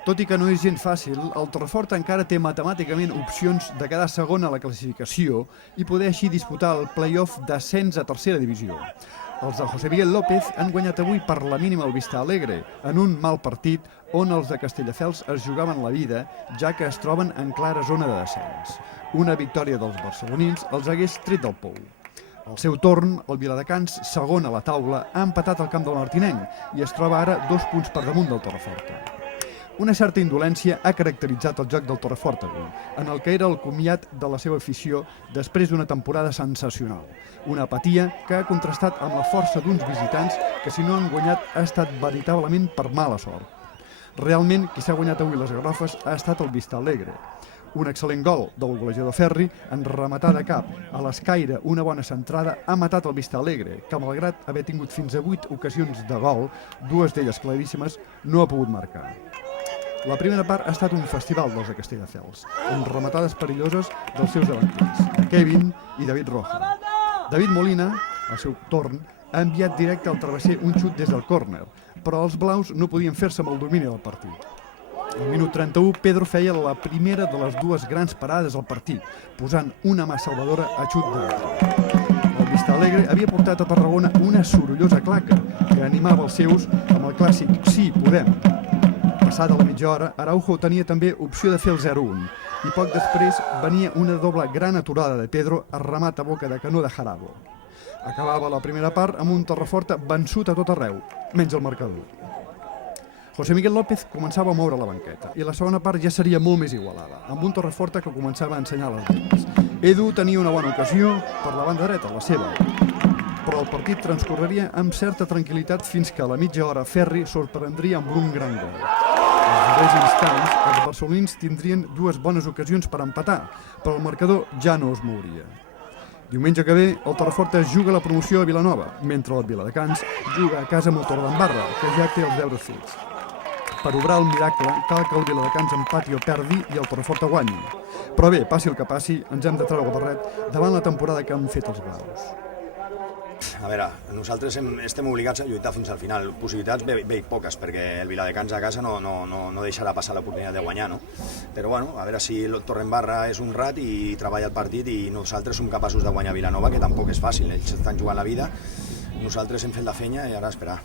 Tot i que no és gens fàcil, el Torrefort encara té matemàticament opcions de quedar segon a la classificació i poder així disputar el play-off d'ascens a tercera divisió. Els de José Miguel López han guanyat avui per la mínima el Vista Alegre, en un mal partit on els de Castelldefels es jugaven la vida, ja que es troben en clara zona de descens. Una victòria dels barcelonins els hagués tret del pou. Al seu torn, el Viladecans, segon a la taula, ha empatat al camp del Martinenc i es troba ara 2 punts per damunt del Torreforta. Una certa indolència ha caracteritzat el joc del Torrefort avui, en el que era el comiat de la seva afició després d'una temporada sensacional. Una apatia que ha contrastat amb la força d'uns visitants que, si no han guanyat, ha estat veritablement per mala sort. Realment, qui s'ha guanyat avui les garrofes ha estat el Vista Alegre. Un excel·lent gol del golejador Ferri, en rematar de cap a l'escaire una bona centrada, ha matat el Vista Alegre, que malgrat haver tingut fins a 8 ocasions de gol, 2 d'elles claríssimes, no ha pogut marcar. La primera part ha estat un festival dels de Castelldefels, amb rematades perilloses dels seus davanters, de Kevin i David Roja. David Molina, al seu torn, ha enviat directe al travesser un xut des del córner, però els blaus no podien fer-se amb el domini del partit. Al minut 31, Pedro feia la primera de les 2 grans parades al partit, posant una mà salvadora a xut de l'altre. El Vista Alegre havia portat a Tarragona una sorollosa claca que animava els seus amb el clàssic «Sí, podem». Passada la mitja hora, Araujo tenia també opció de fer el 0-1 i poc després venia una doble gran aturada de Pedro a remat a boca de canó de Jarabo. Acabava la primera part amb un Torreforta vençut a tot arreu, menys el marcador. José Miguel López començava a moure la banqueta i la segona part ja seria molt més igualada, amb un Torreforta que començava a ensenyar les regles. Edu tenia una bona ocasió per la banda dreta, la seva, però el partit transcorreria amb certa tranquil·litat fins que a la mitja hora Ferri sorprendria amb un gran gol. Als darrers instants, els barcelonins tindrien 2 bones ocasions per empatar, però el marcador ja no es mouria. Diumenge que ve, el Torreforta juga la promoció a Vilanova, mentre el Viladecans juga a casa amb el Torredembarra, que ja té els deures fets. Per obrar el miracle, cal que el Viladecans empati o perdi i el Torreforta guanyi. Però bé, passi el que passi, ens hem de treure el barret davant la temporada que han fet els blaus. A veure, nosaltres estem obligats a lluitar fins al final. Possibilitats veig poques, perquè el Viladecans a casa no deixarà passar l'oportunitat de guanyar, no? Però bueno, a veure si el Torredembarra és un rat i treballa el partit i nosaltres som capaços de guanyar Vilanova, que tampoc és fàcil, ells estan jugant la vida, nosaltres hem fet la feina i ara esperar.